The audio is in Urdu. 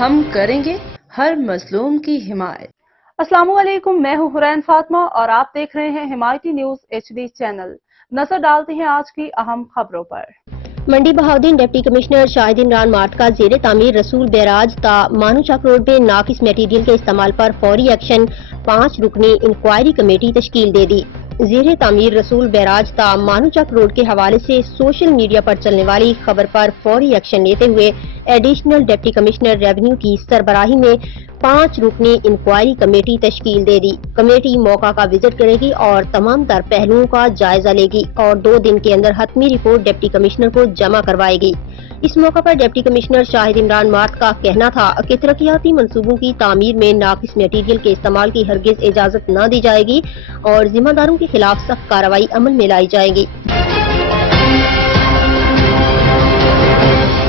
ہم کریں گے ہر مظلوم کی حمایت۔ السلام علیکم، میں ہوں حرین فاطمہ اور آپ دیکھ رہے ہیں حمایتی نیوز HD چینل۔ نظر ڈالتے ہیں آج کی اہم خبروں پر۔ منڈی بہاؤدین ڈپٹی کمشنر شاہد عمران مارٹ کا زیر تعمیر رسول بیراج تا مانو چک روڈ میں ناقص میٹیریل کے استعمال پر فوری ایکشن 5 رکنی انکوائری کمیٹی تشکیل دے دی۔ زیر تعمیر رسول بیراج تا مانو چک روڈ کے حوالے سے سوشل میڈیا پر چلنے والی خبر پر فوری ایکشن لیتے ہوئے ایڈیشنل ڈپٹی کمشنر ریونیو کی سربراہی میں 5 رکنی انکوائری کمیٹی تشکیل دے دی۔ کمیٹی موقع کا وزٹ کرے گی اور تمام تر پہلوؤں کا جائزہ لے گی اور 2 دن کے اندر حتمی رپورٹ ڈپٹی کمشنر کو جمع کروائے گی۔ اس موقع پر ڈپٹی کمشنر شاہد عمران مارٹ کا کہنا تھا کہ ترقیاتی منصوبوں کی تعمیر میں ناقص میٹیریل کے استعمال کی ہرگز اجازت نہ دی جائے گی اور ذمہ داروں کے خلاف سخت کارروائی عمل میں لائی جائے گی۔